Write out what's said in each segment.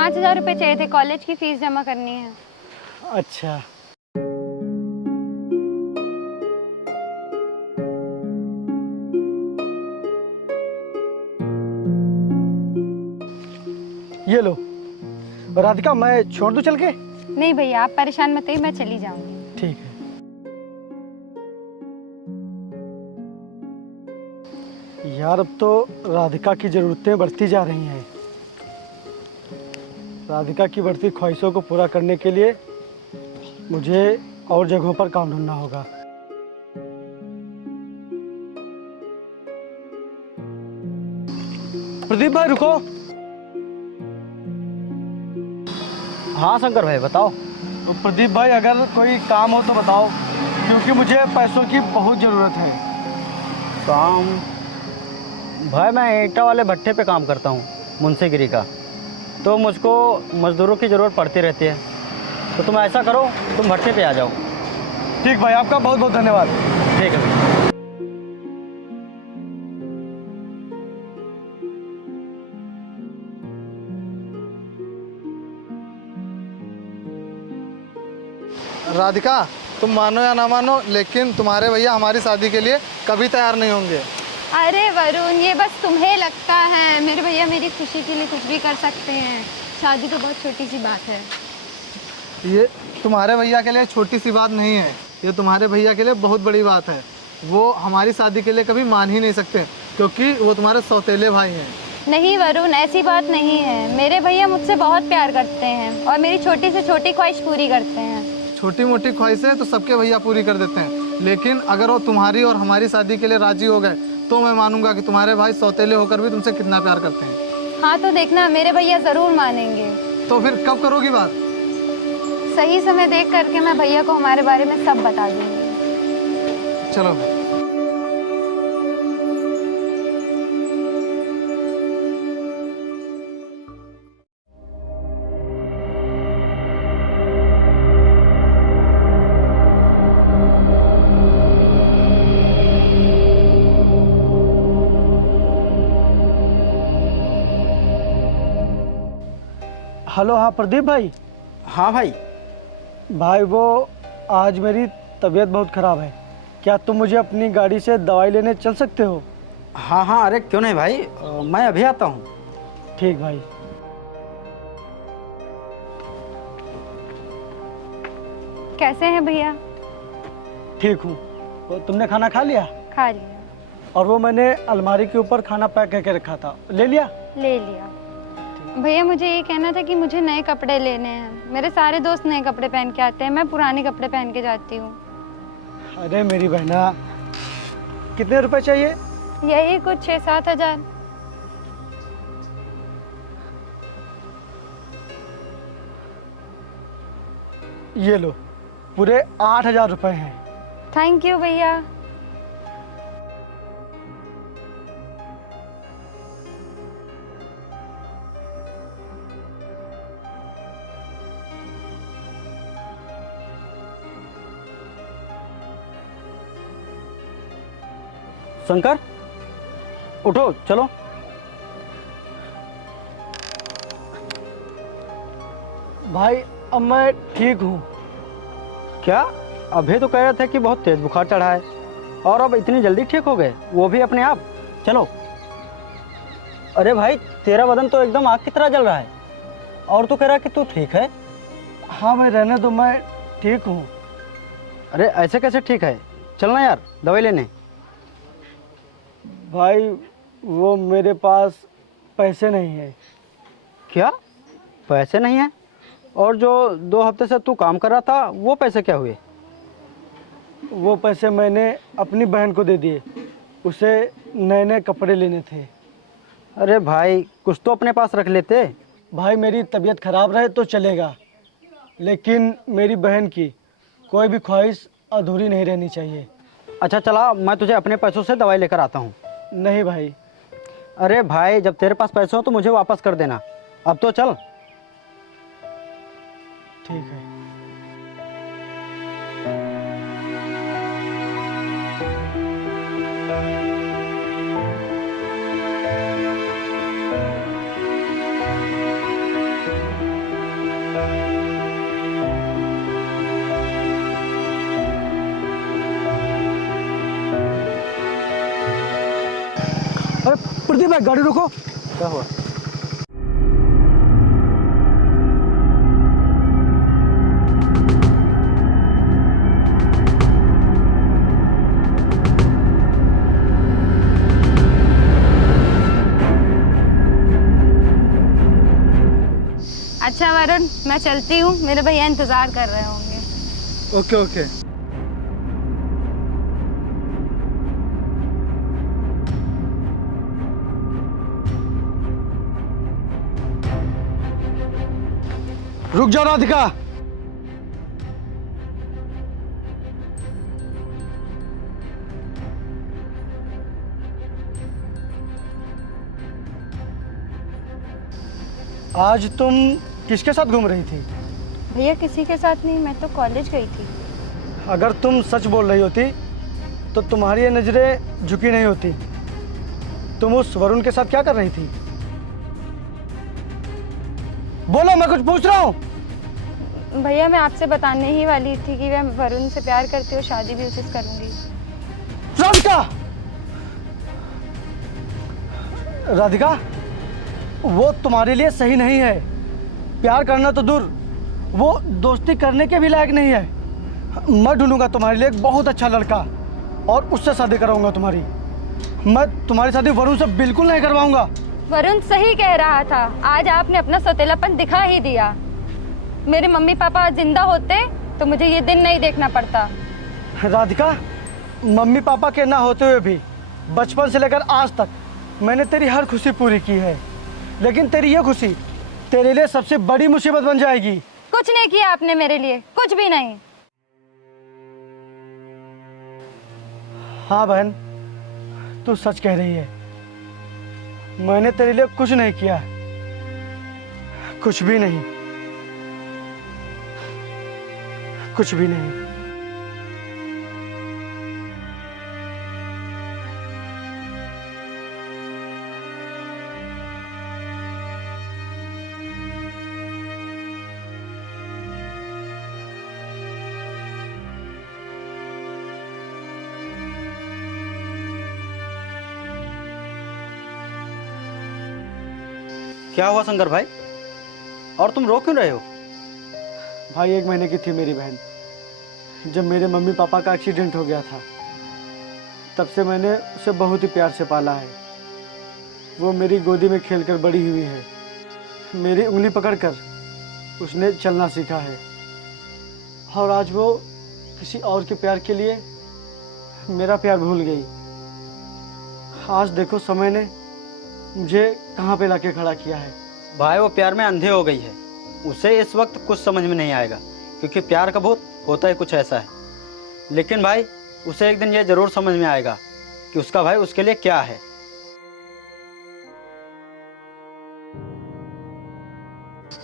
5,000 रुपये चाहिए थे, कॉलेज की फीस जमा करनी है। अच्छा, ये लो। राधिका, मैं छोड़ दूं चल के? नहीं भैया, आप परेशान मत होइए, मैं चली जाऊंगी। ठीक है। यार, अब तो राधिका की ज़रूरतें बढ़ती जा रही हैं। राधिका की बढ़ती ख्वाहिशों को पूरा करने के लिए मुझे और जगहों पर काम ढूंढना होगा। प्रदीप भाई, रुको। हाँ शंकर भाई, बताओ। तो प्रदीप भाई, अगर कोई काम हो तो बताओ, क्योंकि मुझे पैसों की बहुत ज़रूरत है। काम? भाई मैं ईंटा वाले भट्टे पे काम करता हूँ, मुंशीगिरी का। तो मुझको मज़दूरों की ज़रूरत पड़ती रहती है। तो तुम ऐसा करो, तुम भट्टे पे आ जाओ। ठीक भाई, आपका बहुत बहुत धन्यवाद। ठीक है। राधिका, तुम मानो या ना मानो, लेकिन तुम्हारे भैया हमारी शादी के लिए कभी तैयार नहीं होंगे। अरे वरुण, ये बस तुम्हें लगता है। मेरे भैया मेरी खुशी के लिए कुछ भी कर सकते हैं। शादी तो बहुत छोटी सी बात है। ये तुम्हारे भैया के लिए छोटी सी बात नहीं है, ये तुम्हारे भैया के लिए बहुत बड़ी बात है। वो हमारी शादी के लिए कभी मान ही नहीं सकते, क्योंकि वो तुम्हारे सौतेले भाई हैं। नहीं वरुण, ऐसी बात नहीं है। मेरे भैया मुझसे बहुत प्यार करते हैं और मेरी छोटी से छोटी ख्वाहिश पूरी करते हैं। छोटी मोटी ख्वाहिशें तो सबके भैया पूरी कर देते हैं, लेकिन अगर वो तुम्हारी और हमारी शादी के लिए राजी हो गए तो मैं मानूंगा कि तुम्हारे भाई सौतेले होकर भी तुमसे कितना प्यार करते हैं। हाँ तो देखना, मेरे भैया ज़रूर मानेंगे। तो फिर कब करोगी बात? सही समय देख करके मैं भैया को हमारे बारे में सब बता दूंगी। चलो। हेलो, हाँ प्रदीप भाई। हाँ भाई। भाई, वो आज मेरी तबीयत बहुत ख़राब है। क्या तुम मुझे अपनी गाड़ी से दवाई लेने चल सकते हो? हाँ हाँ, अरे क्यों नहीं भाई, मैं अभी आता हूँ। ठीक भाई। कैसे हैं भैया? ठीक हूँ। तो तुमने खाना खा लिया? खा लिया। और वो मैंने अलमारी के ऊपर खाना पैक करके रखा था, ले लिया? ले लिया। भैया मुझे ये कहना था कि मुझे नए कपड़े लेने हैं। मेरे सारे दोस्त नए कपड़े पहन के आते हैं, मैं पुराने कपड़े पहन के जाती हूँ। अरे मेरी बहना, कितने रुपए चाहिए? यही कुछ 6-7 हज़ार। ये लो, पूरे 8,000 रुपए हैं। थैंक यू भैया। शंकर, उठो चलो। भाई, अब मैं ठीक हूँ। क्या? अभी तो कह रहे थे कि बहुत तेज बुखार चढ़ा है, और अब इतनी जल्दी ठीक हो गए, वो भी अपने आप? चलो। अरे भाई, तेरा बदन तो एकदम आग की तरह जल रहा है, और तू कह रहा है कि तू ठीक है। हाँ भाई, रहने दो, मैं ठीक हूँ। अरे ऐसे कैसे ठीक है? चलना यार दवाई लेने। भाई, वो मेरे पास पैसे नहीं है। क्या? पैसे नहीं है? और जो 2 हफ्ते से तू काम कर रहा था, वो पैसे क्या हुए? वो पैसे मैंने अपनी बहन को दे दिए, उसे नए नए कपड़े लेने थे। अरे भाई, कुछ तो अपने पास रख लेते। भाई, मेरी तबीयत खराब रहे तो चलेगा, लेकिन मेरी बहन की कोई भी ख्वाहिश अधूरी नहीं रहनी चाहिए। अच्छा चला, मैं तुझे अपने पैसों से दवाई लेकर आता हूँ। नहीं भाई। अरे भाई, जब तेरे पास पैसे हो तो मुझे वापस कर देना। अब तो चल। ठीक है। भाई गाड़ी रुको। क्या हुआ? अच्छा वरुण, मैं चलती हूँ, मेरे भैया इंतजार कर रहे होंगे। Okay okay. रुक जाओ राधिका। आज तुम किसके साथ घूम रही थी? भैया किसी के साथ नहीं, मैं तो कॉलेज गई थी। अगर तुम सच बोल रही होती तो तुम्हारी ये नजरें झुकी नहीं होती। तुम उस वरुण के साथ क्या कर रही थी? बोलो, मैं कुछ पूछ रहा हूँ। भैया मैं आपसे बताने ही वाली थी कि मैं वरुण से प्यार करती हूँ, शादी भी उसी से करूंगी। राधिका, राधिका, वो तुम्हारे लिए सही नहीं है। प्यार करना तो दूर, वो दोस्ती करने के भी लायक नहीं है। मैं ढूंढूंगा तुम्हारे लिए एक बहुत अच्छा लड़का और उससे शादी कराऊंगा तुम्हारी। मैं तुम्हारी शादी वरुण से बिल्कुल नहीं करवाऊंगा। वरुण सही कह रहा था, आज आपने अपना सौतेलापन दिखा ही दिया। मेरे मम्मी पापा जिंदा होते तो मुझे ये दिन नहीं देखना पड़ता। राधिका, मम्मी पापा के ना होते हुए भी बचपन से लेकर आज तक मैंने तेरी हर खुशी पूरी की है, लेकिन तेरी ये खुशी तेरे लिए सबसे बड़ी मुसीबत बन जाएगी। कुछ नहीं किया आपने मेरे लिए, कुछ भी नहीं। हाँ बहन, तू सच कह रही है। मैंने तेरे लिए कुछ नहीं किया, कुछ भी नहीं, कुछ भी नहीं। क्या हुआ शंकर भाई, और तुम रो क्यों रहे हो? भाई 1 महीने की थी मेरी बहन जब मेरे मम्मी पापा का एक्सीडेंट हो गया था। तब से मैंने उसे बहुत ही प्यार से पाला है। वो मेरी गोदी में खेलकर बड़ी हुई है। मेरी उंगली पकड़कर उसने चलना सीखा है, और आज वो किसी और के प्यार के लिए मेरा प्यार भूल गई। आज देखो समय ने मुझे कहाँ पे लाके खड़ा किया है। भाई वो प्यार में अंधे हो गई है, उसे इस वक्त कुछ समझ में नहीं आएगा, क्योंकि प्यार का भूत होता है कुछ ऐसा है। लेकिन भाई उसे एक दिन ये जरूर समझ में आएगा कि उसका भाई उसके लिए क्या है।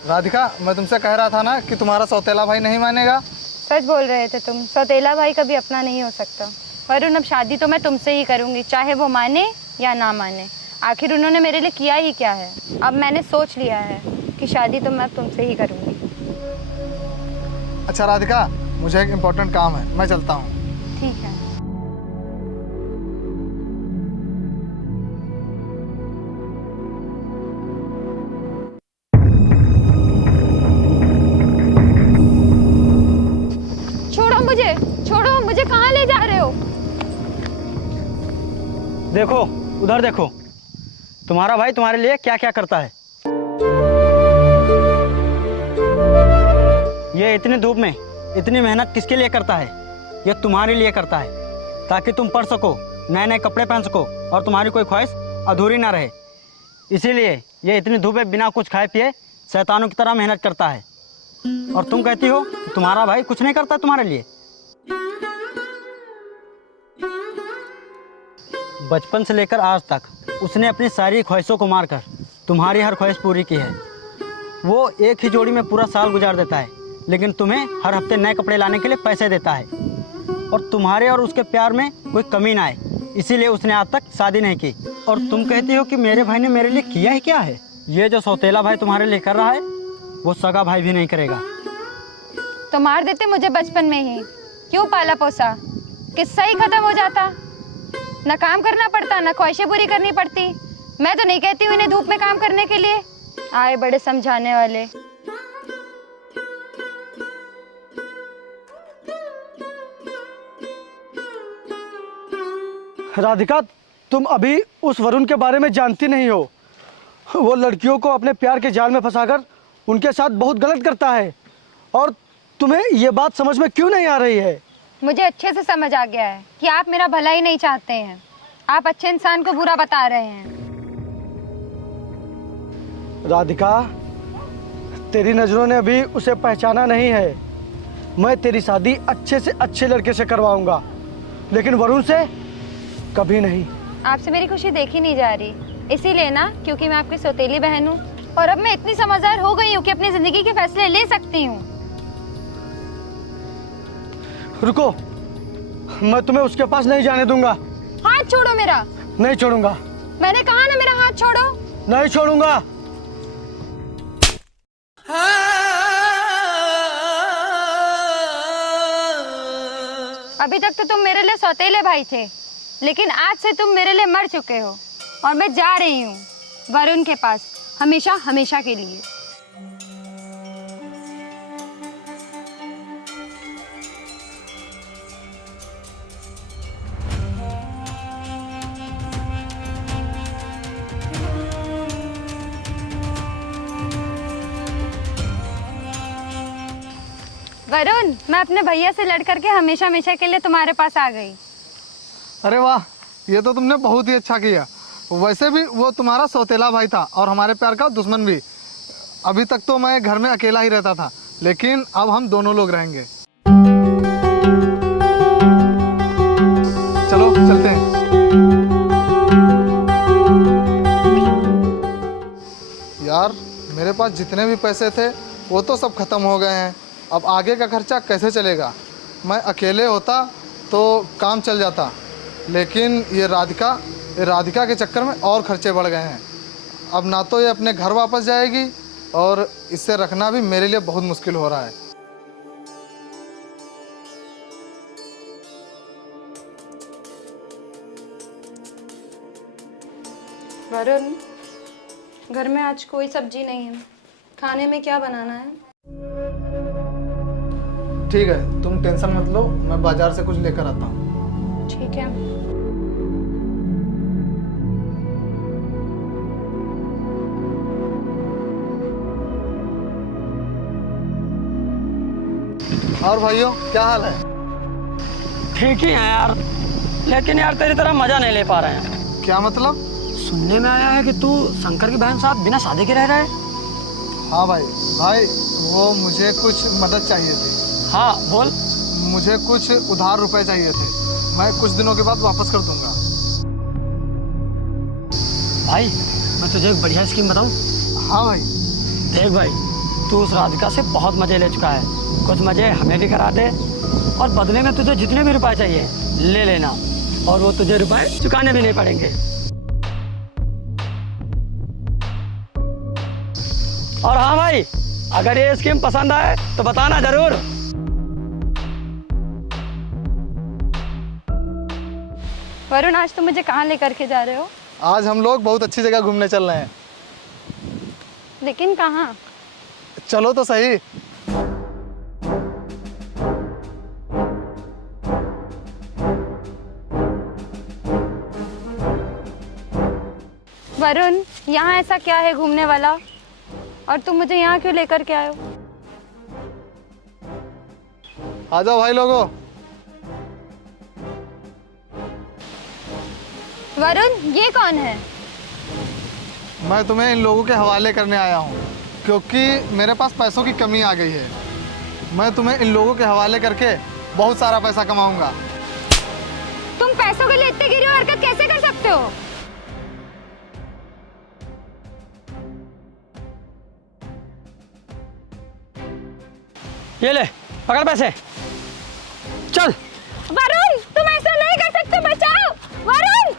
राधिका, मैं तुमसे कह रहा था ना कि तुम्हारा सौतेला भाई नहीं मानेगा। सच बोल रहे थे तुम, सौतेला भाई कभी अपना नहीं हो सकता। वरुण अब शादी तो मैं तुमसे ही करूंगी, चाहे वो माने या ना माने। आखिर उन्होंने मेरे लिए किया ही क्या है। अब मैंने सोच लिया है कि शादी तो मैं तुमसे ही करूंगी। अच्छा राधिका, मुझे एक इम्पोर्टेंट काम है, मैं चलता हूँ। ठीक है। छोड़ो मुझे कहाँ ले जा रहे हो? देखो उधर देखो, तुम्हारा भाई तुम्हारे लिए क्या क्या करता है। ये इतनी धूप में इतनी मेहनत किसके लिए करता है? ये तुम्हारे लिए करता है, ताकि तुम पढ़ सको, नए नए कपड़े पहन सको और तुम्हारी कोई ख्वाहिश अधूरी ना रहे। इसीलिए ये इतनी धूप में बिना कुछ खाए पिए शैतानों की तरह मेहनत करता है। और तुम कहती हो कि तुम्हारा भाई कुछ नहीं करता तुम्हारे लिए। बचपन से लेकर आज तक उसने अपनी सारी ख्वाहिशों को मारकर तुम्हारी हर ख्वाहिश पूरी की है। वो एक ही जोड़ी में पूरा साल गुजार देता है, लेकिन तुम्हें हर हफ्ते नए कपड़े लाने के लिए पैसे देता है। और तुम्हारे और उसके प्यार में कोई कमी ना आए, इसीलिए उसने आज तक शादी नहीं की। और तुम कहती हो कि मेरे भाई ने मेरे लिए किया ही क्या है? ये जो सौतेला भाई तुम्हारे लिए कर रहा है, वो सगा भाई भी नहीं करेगा। तो मार देते मुझे बचपन में ही, क्यों पाला पोसा? किस्सा ही खत्म हो जाता, ना काम करना पड़ता, ना ख्वाहिशें पूरी करनी पड़ती। मैं तो नहीं कहती हूँ इन्हें धूप में काम करने के लिए, आए बड़े समझाने वाले। राधिका, तुम अभी उस वरुण के बारे में जानती नहीं हो। वो लड़कियों को अपने प्यार के जाल में फंसाकर उनके साथ बहुत गलत करता है, और तुम्हें ये बात समझ में क्यों नहीं आ रही है? मुझे अच्छे से समझ आ गया है कि आप मेरा भला ही नहीं चाहते हैं, आप अच्छे इंसान को बुरा बता रहे हैं। राधिका, तेरी नज़रों ने अभी उसे पहचाना नहीं है। मैं तेरी शादी अच्छे से अच्छे लड़के से करवाऊंगा, लेकिन वरुण से कभी नहीं। आपसे मेरी खुशी देखी नहीं जा रही, इसीलिए ना, क्योंकि मैं आपकी सौतेली बहन हूँ और अब मैं इतनी समझदार हो गई हूँ कि अपनी जिंदगी के फैसले ले सकती हूँ। रुको, मैं तुम्हें उसके पास नहीं जाने दूंगा। हाथ छोड़ो मेरा। नहीं छोड़ूंगा। मैंने कहा ना, मेरा हाथ छोड़ो। नहीं छोड़ूंगा। अभी तक तो तुम मेरे लिए सौतेले भाई थे, लेकिन आज से तुम मेरे लिए मर चुके हो और मैं जा रही हूँ वरुण के पास, हमेशा हमेशा के लिए। वरुण, मैं अपने भैया से लड़ करके हमेशा हमेशा के लिए तुम्हारे पास आ गई। अरे वाह, ये तो तुमने बहुत ही अच्छा किया। वैसे भी वो तुम्हारा सौतेला भाई था और हमारे प्यार का दुश्मन भी। अभी तक तो मैं घर में अकेला ही रहता था, लेकिन अब हम दोनों लोग रहेंगे। चलो चलते हैं। यार, मेरे पास जितने भी पैसे थे वो तो सब खत्म हो गए हैं। अब आगे का खर्चा कैसे चलेगा? मैं अकेले होता तो काम चल जाता, लेकिन ये राधिका के चक्कर में और खर्चे बढ़ गए हैं। अब ना तो ये अपने घर वापस जाएगी और इससे रखना भी मेरे लिए बहुत मुश्किल हो रहा है। वरुण, घर में आज कोई सब्जी नहीं है, खाने में क्या बनाना है? ठीक है, तुम टेंशन मत लो, मैं बाजार से कुछ लेकर आता हूँ। ठीक है। और भाइयों, क्या हाल है? ठीक ही है यार, लेकिन यार तेरी तरह मजा नहीं ले पा रहे हैं। क्या मतलब? सुनने में आया है कि तू शंकर की बहन साथ बिना शादी के रह रहा है। हाँ भाई, वो मुझे कुछ मदद चाहिए थी। हाँ बोल। मुझे कुछ उधार रुपए चाहिए थे, मैं कुछ दिनों के बाद वापस कर दूंगा। भाई, मैं तुझे एक बढ़िया स्कीम बताऊं? हाँ भाई। देख भाई, तू उस राधिका से बहुत मजे ले चुका है, कुछ मजे हमें भी करा दे, और बदले में तुझे जितने भी रुपए चाहिए ले लेना, और वो तुझे रुपए चुकाने भी नहीं पड़ेंगे। और हाँ भाई, अगर ये स्कीम पसंद आए तो बताना जरूर। वरुण, आज तुम मुझे कहाँ लेकर के जा रहे हो? आज हम लोग बहुत अच्छी जगह घूमने चल रहे हैं। लेकिन कहाँ? चलो तो सही। वरुण, यहाँ ऐसा क्या है घूमने वाला, और तुम मुझे यहाँ क्यों लेकर के आए हो? आ जाओ भाई लोगों। वरुण, ये कौन है? मैं तुम्हें इन लोगों के हवाले करने आया हूँ, क्योंकि मेरे पास पैसों की कमी आ गई है। मैं तुम्हें इन लोगों के हवाले करके बहुत सारा पैसा कमाऊंगा। तुम पैसों के लिए इतनी गिरी हरकत कैसे कर सकते हो? ये ले, पकड़ पैसे, चल। वरुण, तुम ऐसा नहीं कर सकते, बचाओ वरुण।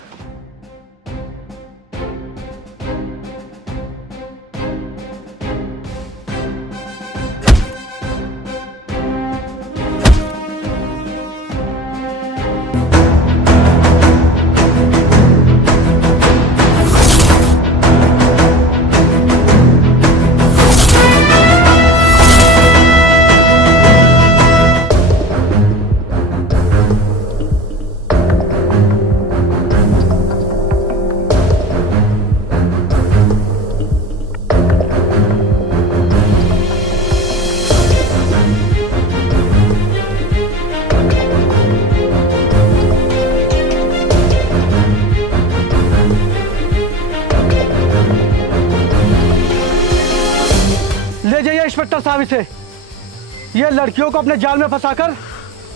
बताओ इसे, ये लड़कियों को अपने जाल में फंसाकर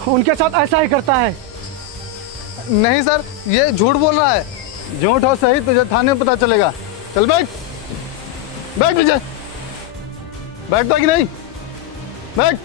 उनके साथ ऐसा ही करता है। नहीं सर, ये झूठ बोल रहा है। झूठ हो सही, तुझे थाने में पता चलेगा। चल बैठ, बैठ विजय, बैठता कि नहीं, बैठ।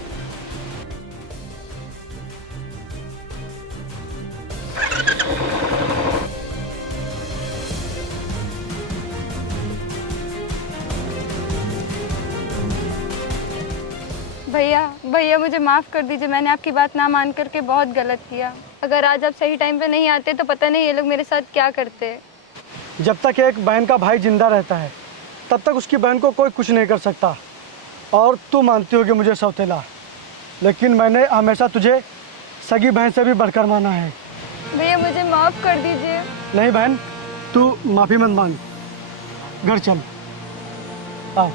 भैया भैया मुझे माफ़ कर दीजिए, मैंने आपकी बात ना मान करके बहुत गलत किया। अगर आज आप सही टाइम पे नहीं आते तो पता नहीं ये लोग मेरे साथ क्या करते। जब तक एक बहन का भाई जिंदा रहता है तब तक उसकी बहन को कोई कुछ नहीं कर सकता। और तू मानती होगी मुझे सौतेला, लेकिन मैंने हमेशा तुझे सगी बहन से भी बढ़कर माना है। भैया मुझे माफ़ कर दीजिए। नहीं बहन, तू माफ़ी मत मांग, घर चल। आओ।